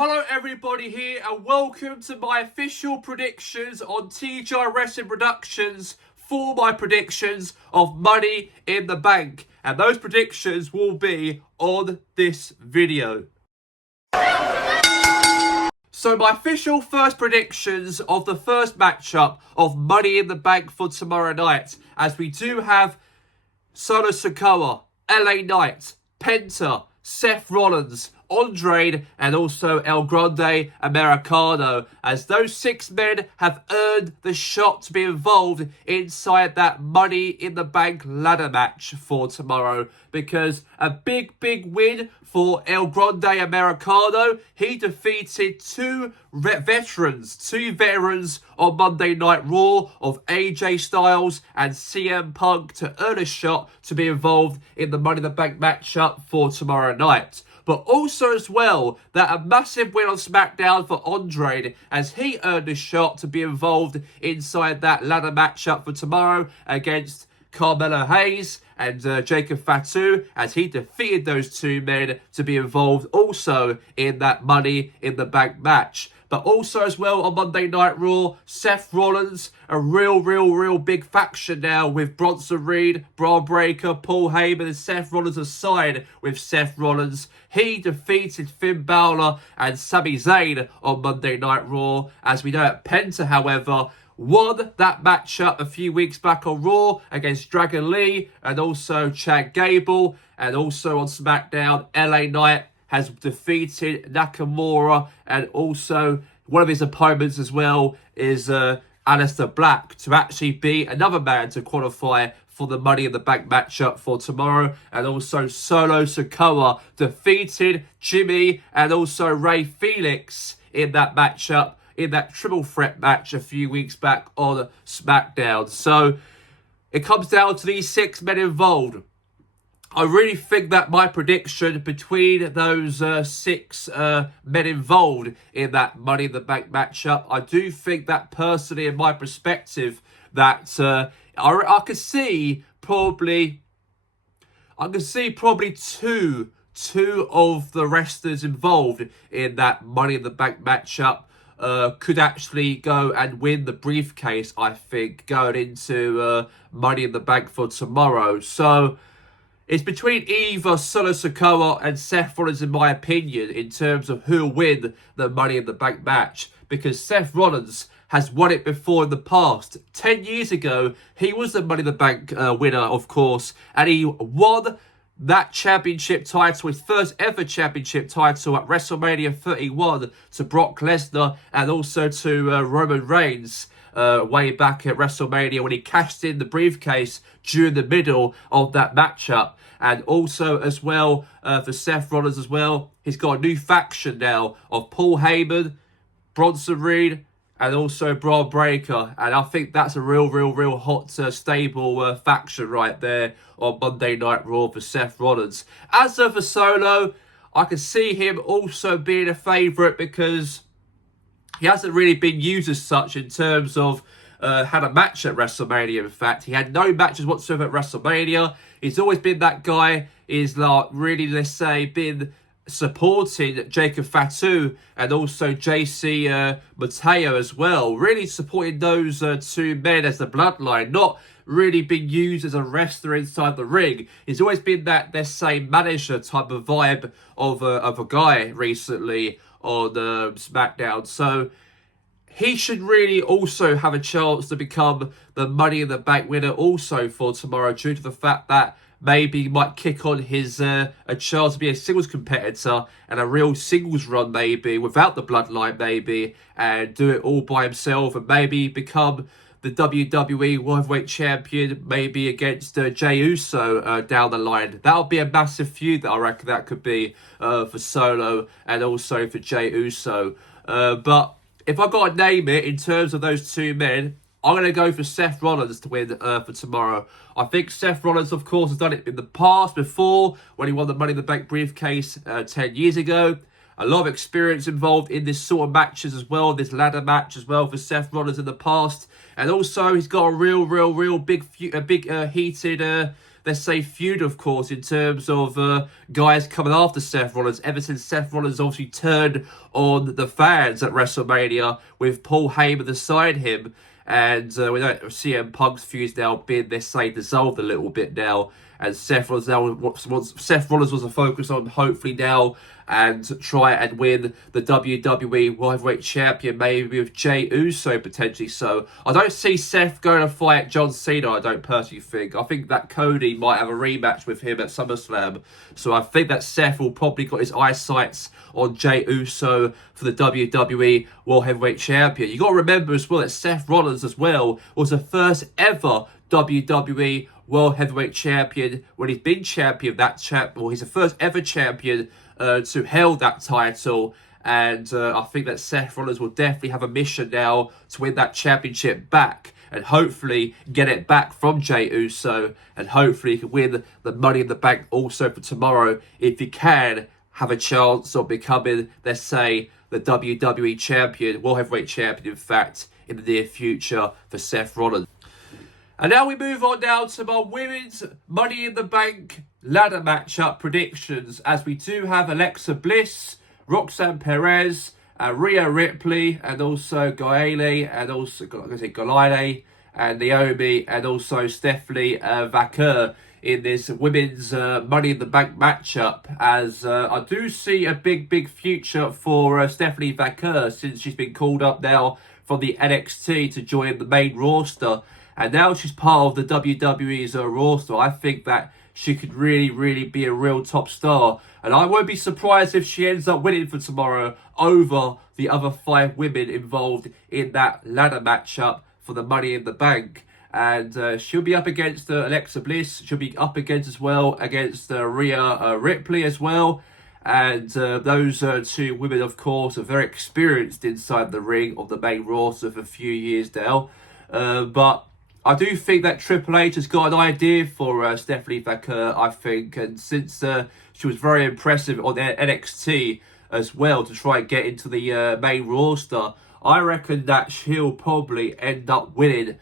Hello everybody here and welcome to my official predictions on TGI Wrestling Productions for my predictions of Money in the Bank. And those predictions will be on this video. So my official first predictions of the first matchup of Money in the Bank for tomorrow night, as we do have Solo Sikoa, LA Knight, Penta, Seth Rollins, Andrade, and also El Grande Americano, as those six men have earned the shot to be involved inside that Money in the Bank ladder match for tomorrow, because a big win for El Grande Americano. He defeated two veterans on Monday Night Raw of AJ Styles and CM Punk to earn a shot to be involved in the Money in the Bank matchup for tomorrow night. But also as well, that a massive win on SmackDown for Andrade, as he earned a shot to be involved inside that ladder matchup for tomorrow against Carmelo Hayes and Jacob Fatu, as he defeated those two men to be involved also in that Money in the Bank match. But also as well on Monday Night Raw, Seth Rollins, a real big faction now with Bronson Reed, Braun Breaker, Paul Heyman and Seth Rollins aside with Seth Rollins. He defeated Finn Balor and Sami Zayn on Monday Night Raw. As we know that Penta, however, won that matchup a few weeks back on Raw against Dragon Lee and also Chad Gable. And also on SmackDown, LA Knight has defeated Nakamura, and also one of his opponents as well is Aleister Black, to actually be another man to qualify for the Money in the Bank matchup for tomorrow. And also Solo Sikoa defeated Jimmy and also Rey Félix in that matchup, in that triple threat match a few weeks back on SmackDown. So it comes down to these six men involved. I really think that my prediction between those six men involved in that Money in the Bank matchup, I do think that personally, in my perspective, that I could see probably two of the wrestlers involved in that Money in the Bank matchup could actually go and win the briefcase, I think, going into Money in the Bank for tomorrow. So it's between either Solo Sikoa and Seth Rollins, in my opinion, in terms of who'll win the Money in the Bank match. Because Seth Rollins has won it before in the past. 10 years ago, he was the Money in the Bank winner, of course. And he won that championship title, his first ever championship title at WrestleMania 31 to Brock Lesnar and also to Roman Reigns. Way back at WrestleMania when he cashed in the briefcase during the middle of that matchup. And also as well for Seth Rollins as well, he's got a new faction now of Paul Heyman, Bronson Reed and also Braun Breaker. And I think that's a real hot stable faction right there on Monday Night Raw for Seth Rollins. As for Solo, I can see him also being a favourite because he hasn't really been used as such in terms of had a match at WrestleMania. In fact, he had no matches whatsoever at WrestleMania. He's always been that guy. He's like really, let's say, been supporting Jacob Fatu and also JC Mateo as well. Really supporting those two men as the bloodline. Not really been used as a wrestler inside the ring. He's always been that, let's say, manager type of vibe of a guy recently on SmackDown. So he should really also have a chance to become the Money in the Bank winner also for tomorrow, due to the fact that maybe he might kick on his a chance to be a singles competitor and a real singles run maybe without the bloodline maybe, and do it all by himself and maybe become the WWE World Heavyweight Champion, maybe against Jey Uso down the line. That'll be a massive feud that I reckon that could be for Solo and also for Jey Uso. But if I've got to name it in terms of those two men, I'm going to go for Seth Rollins to win for tomorrow. I think Seth Rollins, of course, has done it in the past before when he won the Money in the Bank briefcase 10 years ago. A lot of experience involved in this sort of matches as well, this ladder match as well for Seth Rollins in the past. And also, he's got a real big heated let's say, feud, of course, in terms of guys coming after Seth Rollins, ever since Seth Rollins obviously turned on the fans at WrestleMania with Paul Heyman beside him. And we know CM Punk's feud's now been, let's say, dissolved a little bit now. And Seth Rollins was a focus on, hopefully now, and try and win the WWE World Heavyweight Champion, maybe with Jey Uso potentially. So I don't see Seth going to fight John Cena, I don't personally think. I think that Cody might have a rematch with him at SummerSlam. So I think that Seth will probably got his eyesights on Jey Uso for the WWE World Heavyweight Champion. You got to remember as well that Seth Rollins as well was the first ever WWE World Heavyweight Champion when he's been champion of that he's the first ever champion to held that title. And I think that Seth Rollins will definitely have a mission now to win that championship back and hopefully get it back from Jey Uso, and hopefully he can win the Money in the Bank also for tomorrow if he can have a chance of becoming, let's say, the WWE champion, World Heavyweight champion, in fact, in the near future for Seth Rollins. And now we move on now to my women's Money in the Bank ladder matchup predictions, as we do have Alexa Bliss, Roxanne Perez, Rhea Ripley, and also Gayle, and also Galine, and Naomi, and also Stephanie Vaquer in this women's Money in the Bank matchup, as I do see a big future for Stephanie Vaquer, since she's been called up now from the NXT to join the main roster. And now she's part of the WWE's roster. I think that she could really be a real top star. And I won't be surprised if she ends up winning for tomorrow over the other 5 women involved in that ladder matchup for the Money in the Bank. And she'll be up against Alexa Bliss. She'll be up against Rhea Ripley as well. And those 2 women, of course, are very experienced inside the ring of the main roster for a few years now. But I do think that Triple H has got an idea for Stephanie Vaquer, I think. And since she was very impressive on NXT as well to try and get into the main roster, I reckon that she'll probably end up winning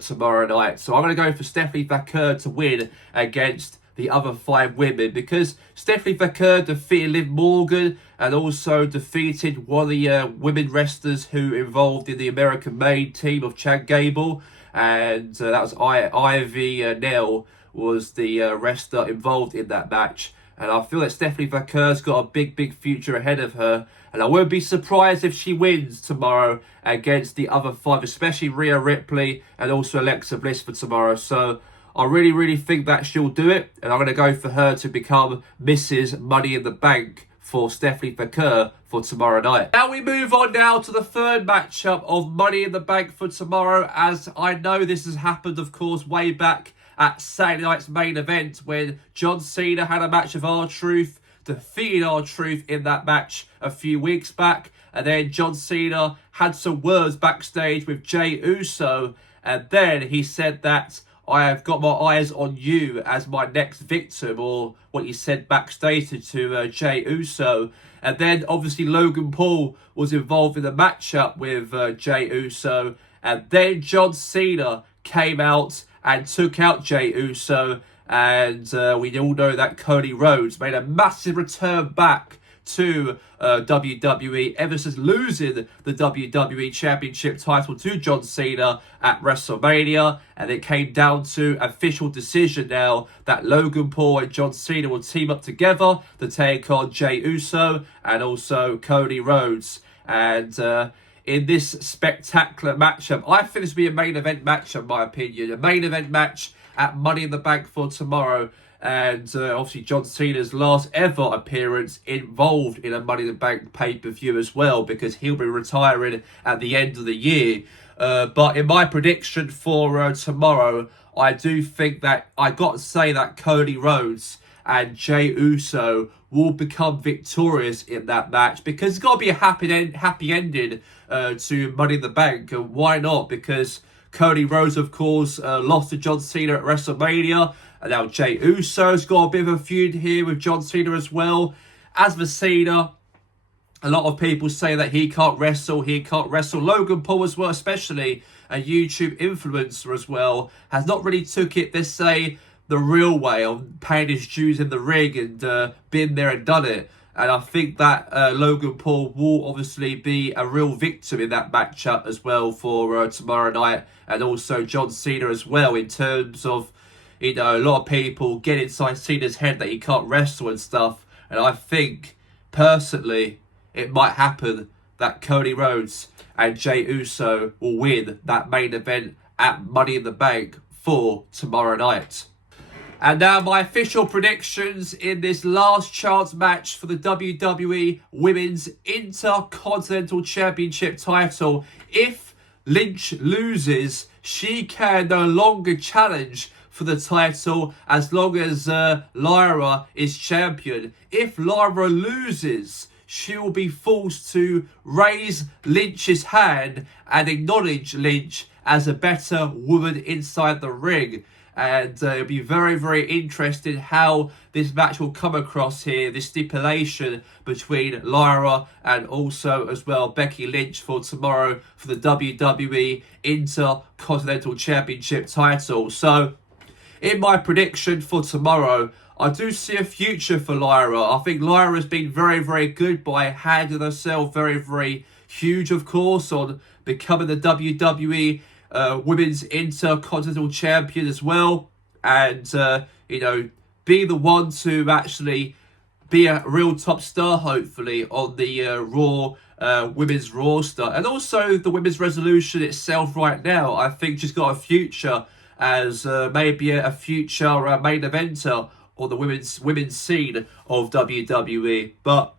tomorrow night. So I'm going to go for Stephanie Vaquer to win against the other 5 women, because Stephanie Vaquer defeated Liv Morgan and also defeated one of the women wrestlers who involved in the American Made team of Chad Gable. And that was Ivy Nell was the wrestler involved in that match. And I feel that Stephanie Vaquer's got a big future ahead of her. And I won't be surprised if she wins tomorrow against the other 5, especially Rhea Ripley and also Alexa Bliss for tomorrow. So I really think that she'll do it. And I'm going to go for her to become Mrs. Money in the Bank for Stephanie Vaquer for tomorrow night. Now we move on now to the third matchup of Money in the Bank for tomorrow, as I know this has happened, of course, way back at Saturday night's main event when John Cena had a match of R-Truth, defeated R-Truth in that match a few weeks back. And then John Cena had some words backstage with Jey Uso, and then he said that I have got my eyes on you as my next victim, or what he said backstage to Jey Uso. And then obviously Logan Paul was involved in the matchup with Jey Uso. And then John Cena came out and took out Jey Uso. And we all know that Cody Rhodes made a massive return back to WWE ever since losing the WWE Championship title to John Cena at WrestleMania. And it came down to official decision now that Logan Paul and John Cena will team up together to take on Jey Uso and also Cody Rhodes. And in this spectacular matchup, I think this will be a main event match in my opinion. A main event match at Money in the Bank for tomorrow. And obviously John Cena's last ever appearance involved in a Money in the Bank pay-per-view as well, because he'll be retiring at the end of the year. But in my prediction for tomorrow, I do think that I got to say that Cody Rhodes and Jey Uso will become victorious in that match, because it's got to be a happy ending to Money in the Bank. And why not? Because Cody Rhodes, of course, lost to John Cena at WrestleMania. And now Jey Uso's got a bit of a feud here with John Cena as well. As for Cena, a lot of people say that he can't wrestle. Logan Paul as well, especially a YouTube influencer as well, has not really took it, let's say, the real way of paying his dues in the ring and been there and done it. And I think that Logan Paul will obviously be a real victim in that matchup as well for tomorrow night. And also John Cena as well, in terms of, you know, a lot of people get inside Cena's head that he can't wrestle and stuff. And I think, personally, it might happen that Cody Rhodes and Jey Uso will win that main event at Money in the Bank for tomorrow night. And now my official predictions in this last chance match for the WWE Women's Intercontinental Championship title. If Lynch loses, she can no longer challenge for the title as long as Lyra is champion. If Lyra loses, she will be forced to raise Lynch's hand and acknowledge Lynch as a better woman inside the ring. And it'll be very, very interesting how this match will come across here. This stipulation between Lyra and also as well Becky Lynch for tomorrow for the WWE Intercontinental Championship title. So, in my prediction for tomorrow, I do see a future for Lyra. I think Lyra has been very, very good by handling herself very, very huge, of course, on becoming the WWE Women's Intercontinental Champion as well. And, you know, being the one to actually be a real top star, hopefully, on the Raw Women's roster. And also the Women's Resolution itself right now. I think she's got a future as maybe a future main eventer on the women's scene of WWE. But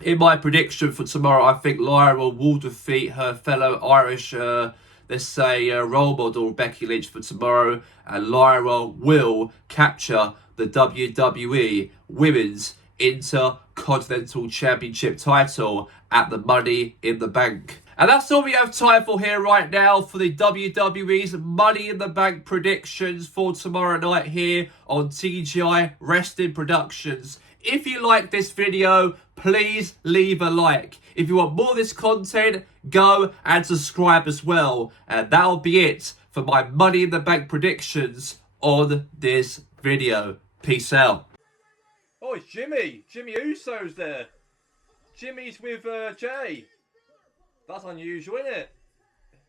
in my prediction for tomorrow, I think Lyra will defeat her fellow Irish, let's say, role model Becky Lynch for tomorrow, and Lyra will capture the WWE Women's Intercontinental Championship title at the Money in the Bank. And that's all we have time for here right now for the WWE's Money in the Bank predictions for tomorrow night here on TGI Wrestling Productions. If you like this video, please leave a like. If you want more of this content, go and subscribe as well. And that'll be it for my Money in the Bank predictions on this video. Peace out. Oh, it's Jimmy. Jimmy Uso's there. Jimmy's with Jay. That's unusual, isn't it?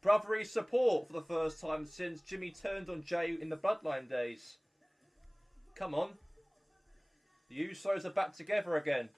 Brotherly support for the first time since Jimmy turned on Jay in the Bloodline days. Come on. The Usos are back together again.